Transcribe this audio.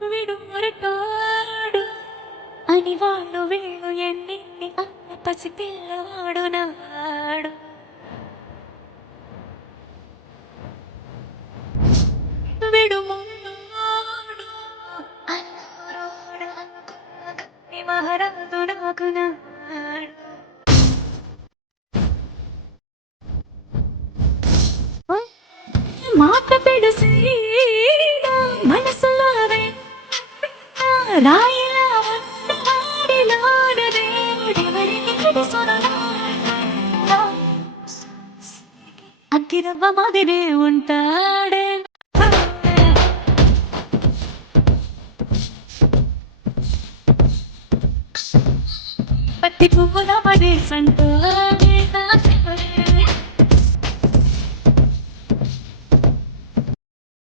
వీడు మొరటాడు అని వాళ్ళు వీళ్ళు ఎన్ని అన్న పసిపిల్లవాడు నాడు మహారాజు నాకు నాడు మాట వెన్న అగ్గిరవ్వ మాదిరే ఉంటాడే. పత్తి పువ్వుల పదే సంటాడే